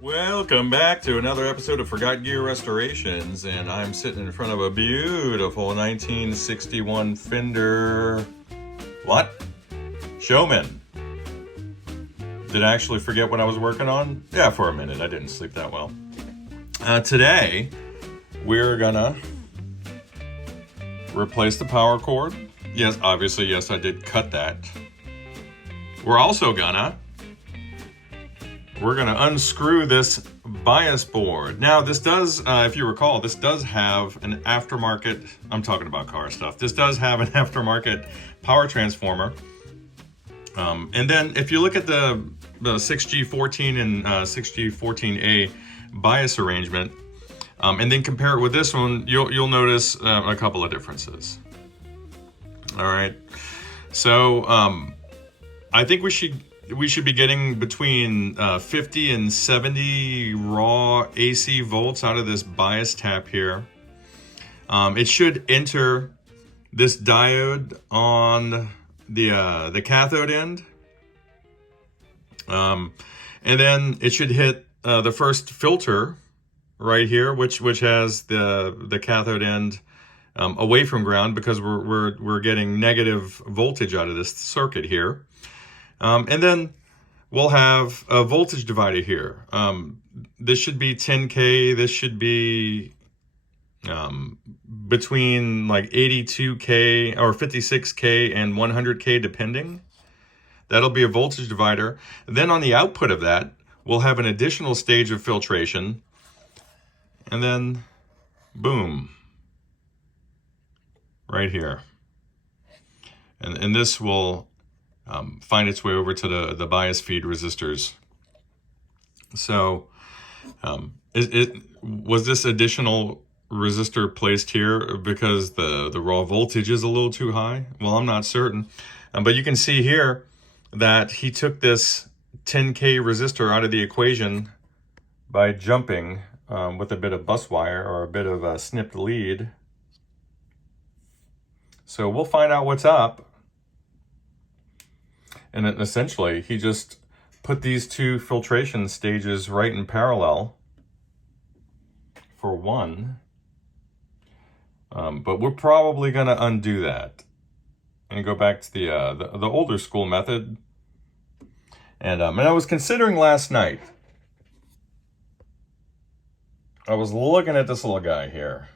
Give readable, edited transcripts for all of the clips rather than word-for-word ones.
Welcome back to another episode of Forgotten Gear Restorations, and I'm sitting in front of a beautiful 1961 Fender... What? Showman. Did I actually forget what I was working on? Yeah, for a minute. I didn't sleep that well. Today, we're gonna replace the power cord. Yes, obviously, yes, I did cut that. We're also gonna unscrew this bias board. Now, this does, if you recall, this does have an aftermarket, I'm talking about car stuff, this does have an aftermarket power transformer. And then if you look at the 6G14 and 6G14A bias arrangement, and then compare it with this one, you'll notice a couple of differences. All right, so I think we should be getting between 50 and 70 raw AC volts out of this bias tap here. It should enter this diode on the cathode end, and then it should hit the first filter right here, which has the cathode end away from ground, because we're getting negative voltage out of this circuit here. And then we'll have a voltage divider here. This should be 10K. This should be between like 82K or 56K and 100K depending. That'll be a voltage divider. Then on the output of that, we'll have an additional stage of filtration. And then, boom, right here. And this will find its way over to the bias feed resistors. So was this additional resistor placed here because the raw voltage is a little too high? Well, I'm not certain. But you can see here that he took this 10K resistor out of the equation by jumping with a bit of bus wire or a bit of a snipped lead. So we'll find out what's up. And then essentially, he just put these two filtration stages right in parallel for one. But we're probably going to undo that and go back to the older school method. And I was considering last night, I was looking at this little guy here,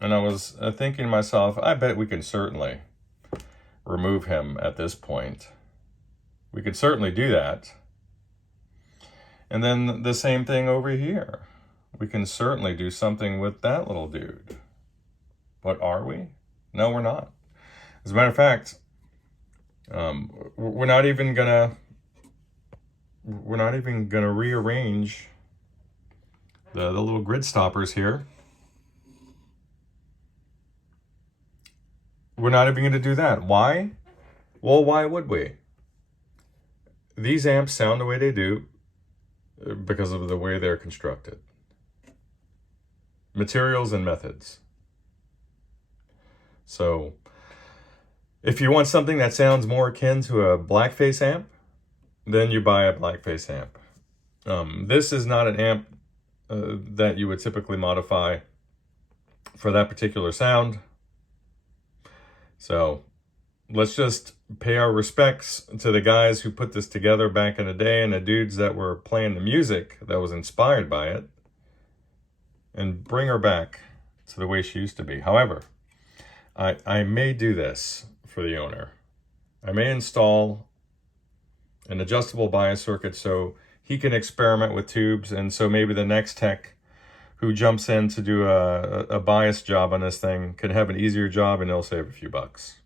and I was thinking to myself, I bet we can certainly remove him at this point. We could certainly do that. And then the same thing over here. We can certainly do something with that little dude. But are we? No, we're not. As a matter of fact, we're not even gonna rearrange the little grid stoppers here. We're not even gonna do that. Why? Well, why would we? These amps sound the way they do because of the way they're constructed. Materials and methods. So if you want something that sounds more akin to a blackface amp, then you buy a blackface amp. This is not an amp that you would typically modify for that particular sound. So let's just pay our respects to the guys who put this together back in the day and the dudes that were playing the music that was inspired by it, and bring her back to the way she used to be. However, I may do this for the owner. I may install an adjustable bias circuit so he can experiment with tubes, and so maybe the next tech who jumps in to do a bias job on this thing can have an easier job, and they'll save a few bucks.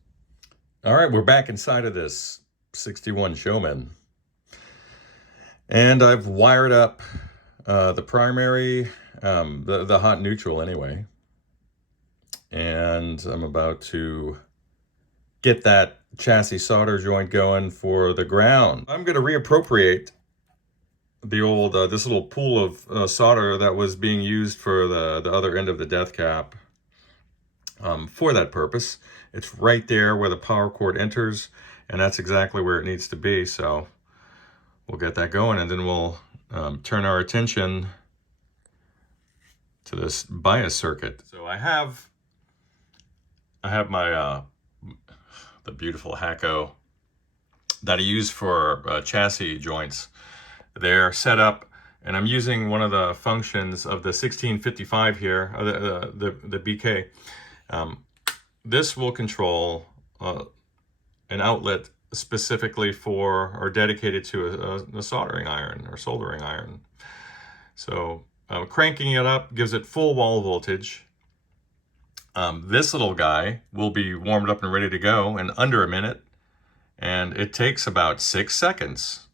All right, we're back inside of this 61 Showman. And I've wired up the primary, the hot neutral anyway. And I'm about to get that chassis solder joint going for the ground. I'm going to reappropriate the old, this little pool of solder that was being used for the other end of the death cap for that purpose. It's right there where the power cord enters, and that's exactly where it needs to be. So we'll get that going, and then we'll turn our attention to this bias circuit. So I have my the beautiful Hakko that I use for chassis joints. They're set up, and I'm using one of the functions of the 1655 here, the BK. This will control an outlet specifically for, or dedicated to a soldering iron or soldering iron. So cranking it up gives it full wall voltage. This little guy will be warmed up and ready to go in under a minute, and it takes about 6 seconds.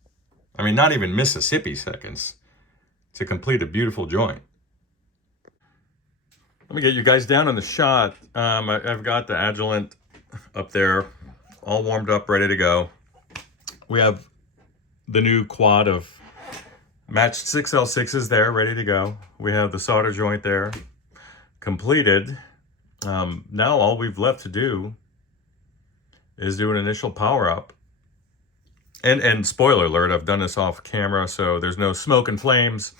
I mean, not even Mississippi seconds to complete a beautiful joint. Let me get you guys down on the shot. I've got the Agilent up there, all warmed up, ready to go. We have the new quad of matched 6L6s there, ready to go. We have the solder joint there, completed. Now all we've left to do is do an initial power up. And spoiler alert, I've done this off camera, so there's no smoke and flames.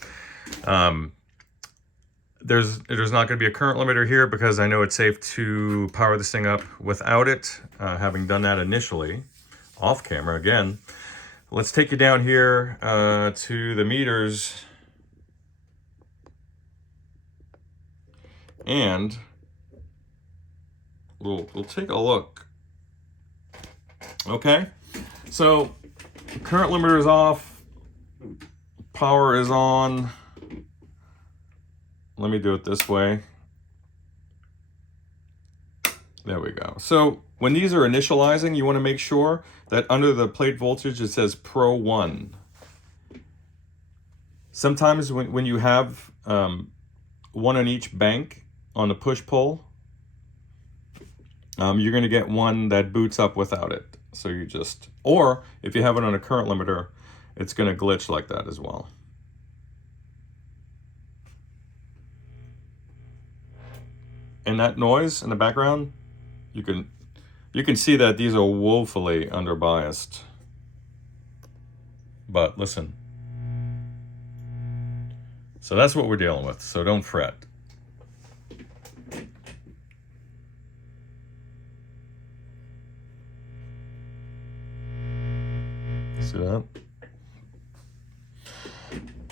There's not going to be a current limiter here because I know it's safe to power this thing up without it, having done that initially off camera. Again, let's take you down here to the meters, and we'll take a look. Okay, so current limiter is off, power is on. Let me do it this way. There we go. So when these are initializing, you want to make sure that under the plate voltage it says Pro 1. Sometimes when you have one on each bank on the push-pull, you're going to get one that boots up without it. So you just, or if you have it on a current limiter, it's going to glitch like that as well. And that noise in the background, you can see that these are woefully underbiased. But listen. So that's what we're dealing with, so don't fret. See that?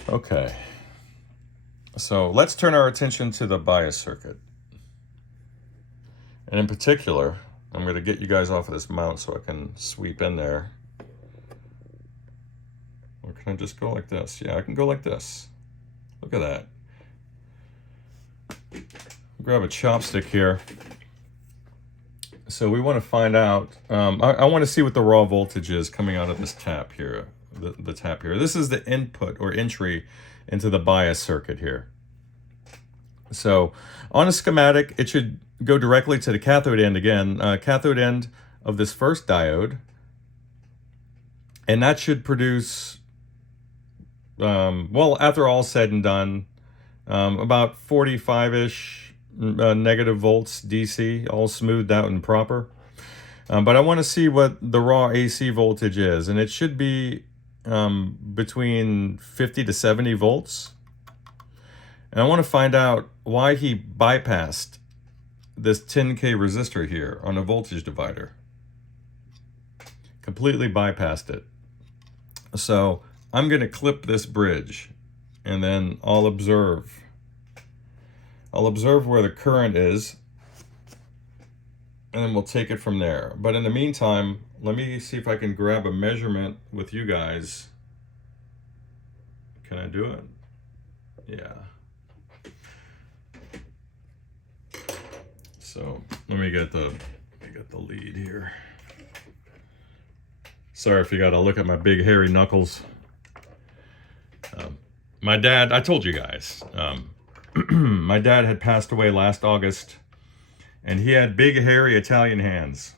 Okay. So let's turn our attention to the bias circuit. And in particular, I'm going to get you guys off of this mount so I can sweep in there. Or can I just go like this? Yeah, I can go like this. Look at that. Grab a chopstick here. So we want to find out, I want to see what the raw voltage is coming out of this tap here, the tap here. This is the input or entry into the bias circuit here. So on a schematic, it should go directly to the cathode end again, cathode end of this first diode. And that should produce, well, after all said and done, about 45-ish negative volts DC, all smoothed out and proper. But I want to see what the raw AC voltage is, and it should be between 50 to 70 volts. And I want to find out why he bypassed this 10K resistor here on a voltage divider. Completely bypassed it. So I'm going to clip this bridge, and then I'll observe where the current is, and then we'll take it from there. But in the meantime, let me see if I can grab a measurement with you guys. Can I do it? Yeah. So let me get the lead here. Sorry if you got to look at my big hairy knuckles. My dad, I told you guys, my dad had passed away last August, and he had big hairy Italian hands.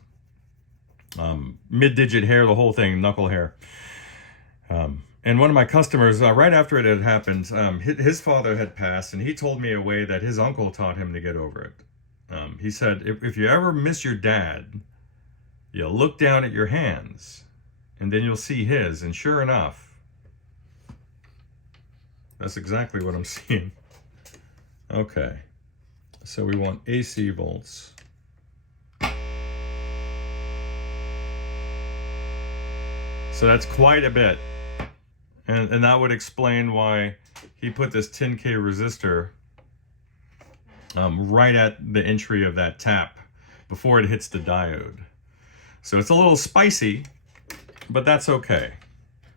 Mid-digit hair, the whole thing, knuckle hair. And one of my customers, right after it had happened, his father had passed, and he told me a way that his uncle taught him to get over it. He said, if you ever miss your dad, you look down at your hands, and then you'll see his. And sure enough, That's exactly what I'm seeing. Okay. So we want AC volts. So that's quite a bit. And that would explain why he put this 10K resistor right at the entry of that tap before it hits the diode. So it's a little spicy, but that's okay.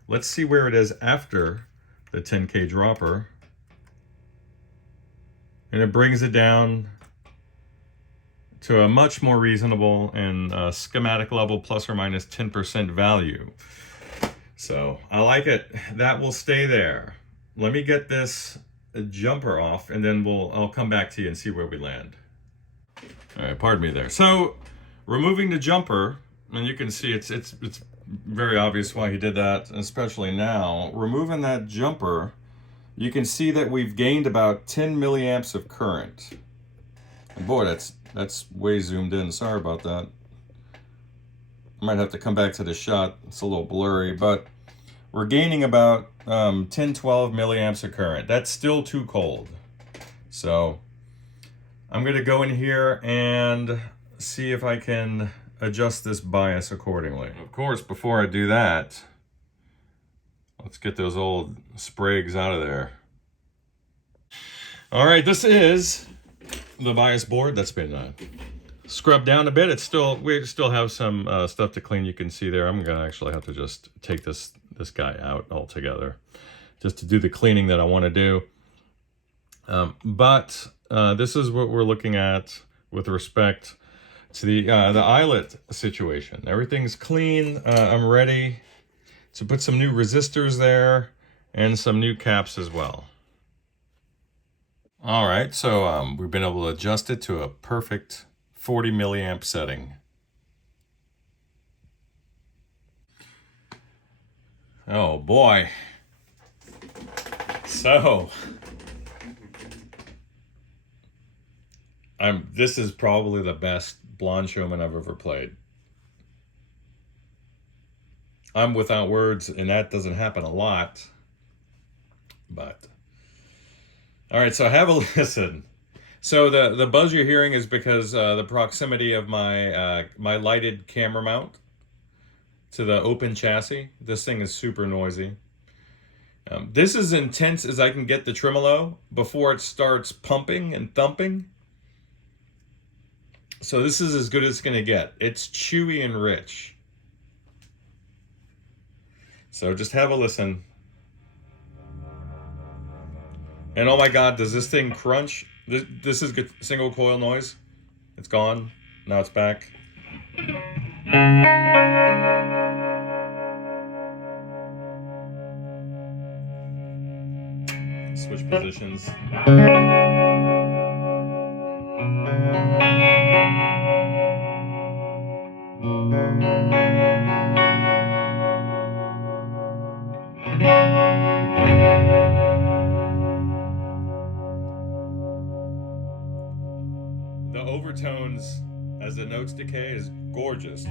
Let's see where it is after the 10K dropper. And it brings it down to a much more reasonable and schematic level plus or minus 10% value. So I like it. That will stay there. Let me get this jumper off and then I'll come back to you and see where we land. All right, pardon me there. So removing the jumper, and you can see it's very obvious why he did that, especially now. Removing that jumper, you can see that we've gained about 10 milliamps of current. And boy, that's way zoomed in. Sorry about that. I might have to come back to the shot. It's a little blurry, but we're gaining about 10, 12 milliamps of current. That's still too cold. So I'm going to go in here and see if I can adjust this bias accordingly. Of course, before I do that, let's get those old sprigs out of there. All right, this is the bias board that's been scrubbed down a bit. We still have some stuff to clean. You can see there. I'm gonna actually have to just take this guy out altogether, just to do the cleaning that I want to do. But this is what we're looking at with respect to the eyelet situation. Everything's clean. I'm ready to put some new resistors there and some new caps as well. All right, so we've been able to adjust it to a perfect 40 milliamp setting. Oh boy. So this is probably the best blonde Showman I've ever played. I'm without words, and that doesn't happen a lot. But all right, so have a listen. So the buzz you're hearing is because the proximity of my my lighted camera mount to the open chassis. This thing is super noisy. This is intense as I can get the tremolo before it starts pumping and thumping. So this is as good as it's gonna get. It's chewy and rich. So just have a listen. And oh my God, does this thing crunch? This is good single coil noise. It's gone. Now it's back. Switch positions. The overtones as the notes decay is gorgeous.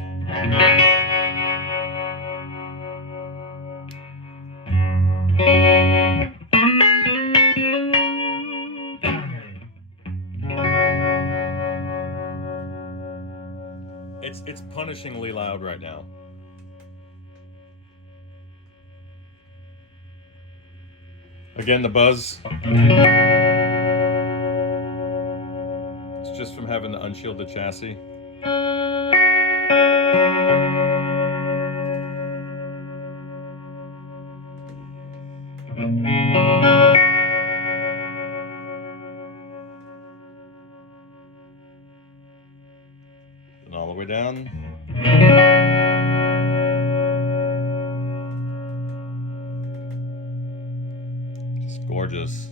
It's punishingly loud right now. Again, the buzz. It's just from having the unshielded chassis. And all the way down. Just gorgeous.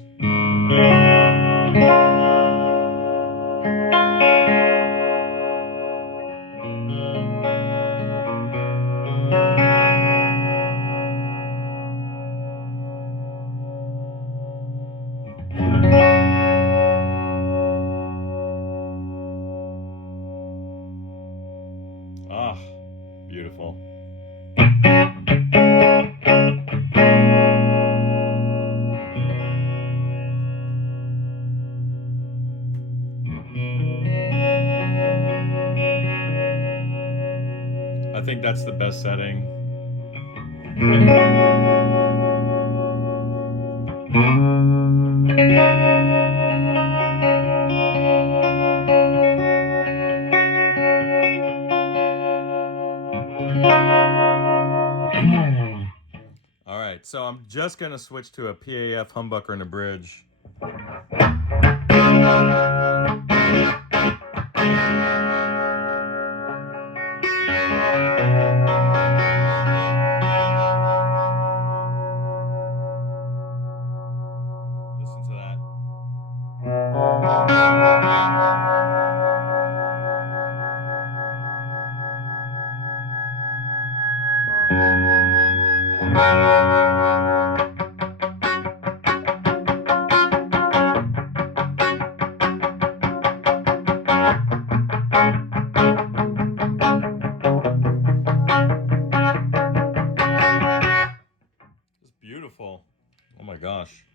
Ah, beautiful. think that's the best setting. All right, so I'm just gonna switch to a PAF humbucker in the bridge. Listen to that. It's beautiful. Oh my gosh.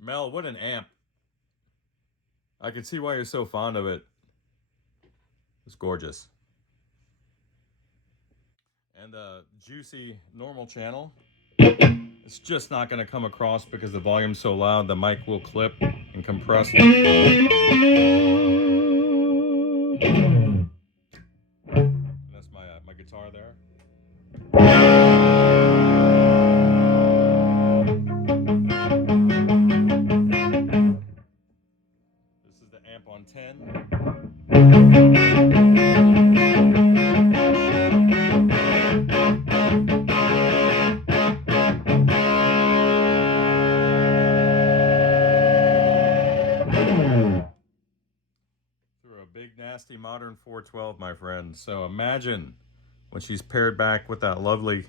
Mel, what an amp. I can see why you're so fond of it. It's gorgeous. And the juicy normal channel, it's just not going to come across because the volume's so loud. The mic will clip and compress. That's my guitar there. This is the amp on 10. Big nasty modern 412, my friend. So imagine when she's paired back with that lovely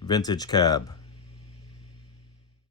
vintage cab.